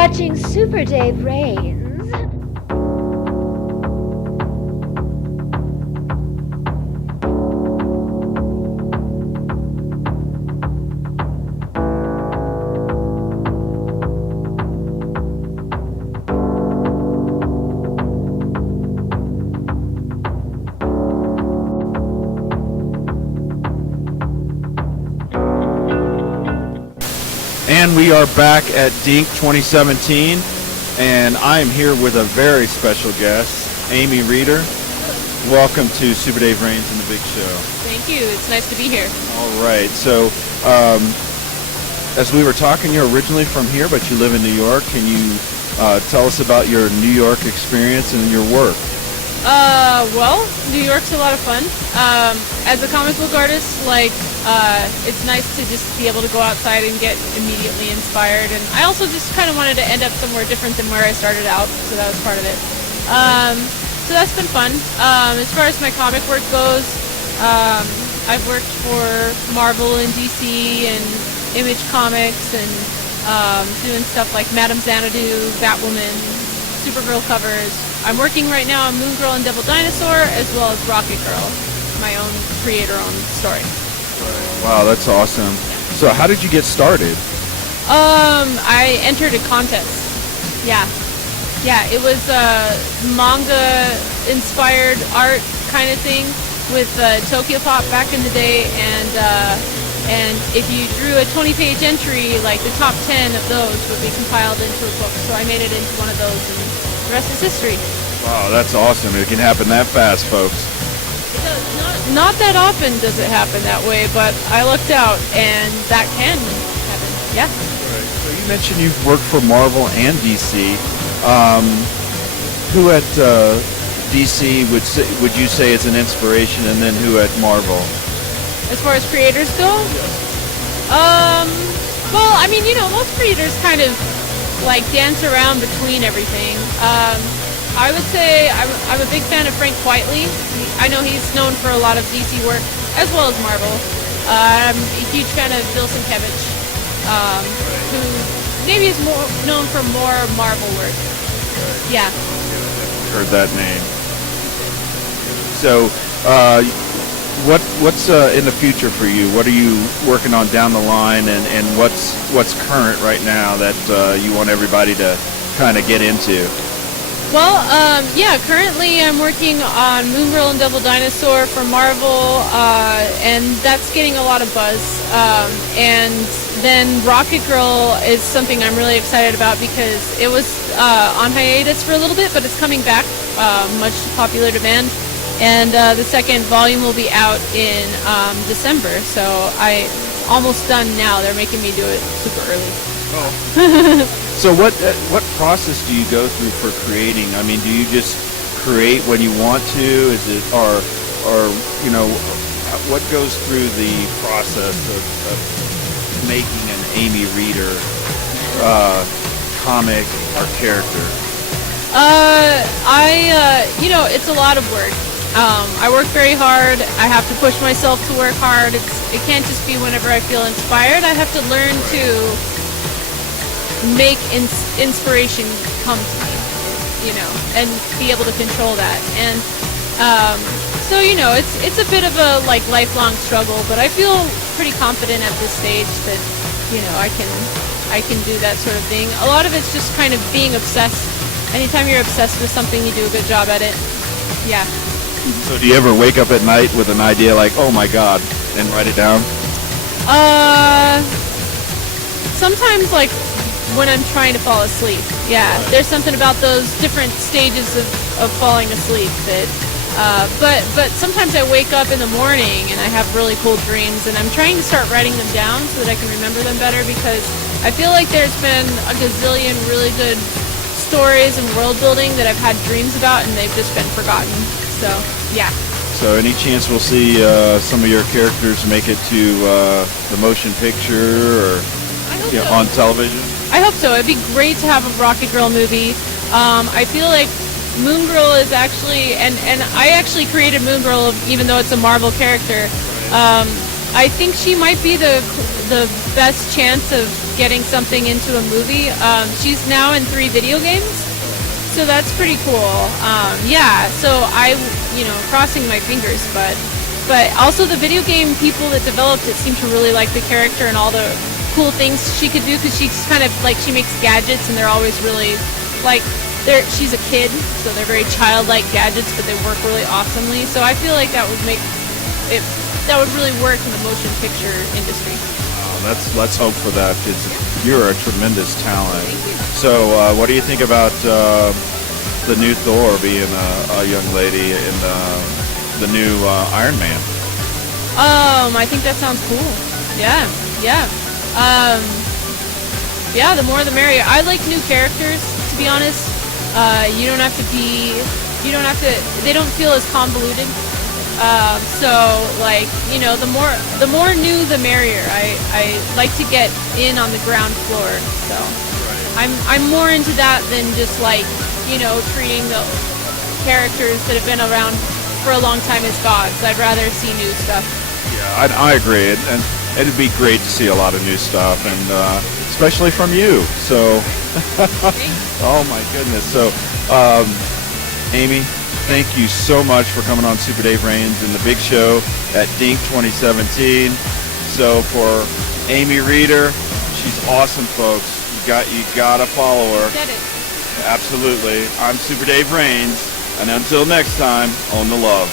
watching Super Dave Reigns. And we are back at DiNK 2017, and I am here with a very special guest, Amy Reeder. Welcome to Super Dave Reigns and the Big Show. Thank you. It's nice to be here. All right. So, as we were talking, you're originally from here, but you live in New York. Can you tell us about your New York experience and your work? Well, New York's a lot of fun. As a comic book artist, it's nice to just be able to go outside and get immediately inspired. And I also just kind of wanted to end up somewhere different than where I started out, so that was part of it. So that's been fun. As far as my comic work goes, I've worked for Marvel and DC and Image Comics and doing stuff like Madame Xanadu, Batwoman, Supergirl covers. I'm working right now on Moon Girl and Devil Dinosaur, as well as Rocket Girl, my own creator-owned story. Wow, that's awesome. So how did you get started? I entered a contest. Yeah, it was manga-inspired art kind of thing with Tokyo Pop back in the day, and if you drew a 20-page entry, like the top 10 of those would be compiled into a book. So I made it into one of those, and the rest is history. Wow, that's awesome. It can happen that fast, folks. It does. Not that often does it happen that way, but I lucked out, and that can happen. Yeah. Right. So you mentioned you've worked for Marvel and DC. Who at DC would you say is an inspiration, and then who at Marvel? As far as creators go? Well, I mean, most creators kind of dance around between everything. I would say I'm a big fan of Frank Quitely. I know he's known for a lot of DC work as well as Marvel. I'm a huge fan of Bill Sienkiewicz, who maybe is more known for more Marvel work. Yeah. Heard that name. So, what's in the future for you? What are you working on down the line, and what's current right now that you want everybody to kind of get into? Well, currently I'm working on Moon Girl and Devil Dinosaur for Marvel, and that's getting a lot of buzz. And then Rocket Girl is something I'm really excited about because it was on hiatus for a little bit, but it's coming back, much to popular demand. And the second volume will be out in December, so I'm almost done now. They're making me do it super early. Oh. So what process do you go through for creating? I mean, do you just create when you want to? Is it or what goes through the process of making an Amy Reeder comic or character? It's a lot of work. I work very hard. I have to push myself to work hard. It can't just be whenever I feel inspired. I have to learn to make inspiration come to me, and be able to control that. And so it's a bit of a lifelong struggle, but I feel pretty confident at this stage that I can do that sort of thing. A lot of it's just kind of being obsessed. Anytime you're obsessed with something, you do a good job at it. Yeah. So do you ever wake up at night with an idea like, oh my God, and write it down? Sometimes when I'm trying to fall asleep. Yeah, there's something about those different stages of falling asleep that, but sometimes I wake up in the morning and I have really cool dreams, and I'm trying to start writing them down so that I can remember them better, because I feel like there's been a gazillion really good stories and world building that I've had dreams about, and they've just been forgotten. So, yeah. So any chance we'll see some of your characters make it to the motion picture or on television? I hope so. It'd be great to have a Rocket Girl movie. I feel like Moon Girl is actually, and I actually created Moon Girl, even though it's a Marvel character. I think she might be the best chance of getting something into a movie. She's now in 3 video games, so that's pretty cool. Yeah, so crossing my fingers, but also the video game people that developed it seem to really like the character and all the cool things she could do, because she's kind of like, she makes gadgets and they're always really like, she's a kid, so they're very childlike gadgets, but they work really awesomely. So I feel like that would make it, that would really work in the motion picture industry. Let's hope for that, because you're a tremendous talent. Thank you. So what do you think about the new Thor being a young lady in the new Iron Man? I think that sounds cool. Yeah. Yeah, the more the merrier. I like new characters, to be honest. They don't feel as convoluted. So like, the more new the merrier. I like to get in on the ground floor. So I'm more into that than just like, treating the characters that have been around for a long time as gods. I'd rather see new stuff. Yeah, I agree, and it'd be great to see a lot of new stuff, and especially from you. So, oh my goodness. So, Amy, thank you so much for coming on Super Dave Rains and the big show at DiNK 2017. So for Amy Reeder, she's awesome, folks. You gotta follow her. Get it. Absolutely. I'm Super Dave Rains, and until next time, own the love.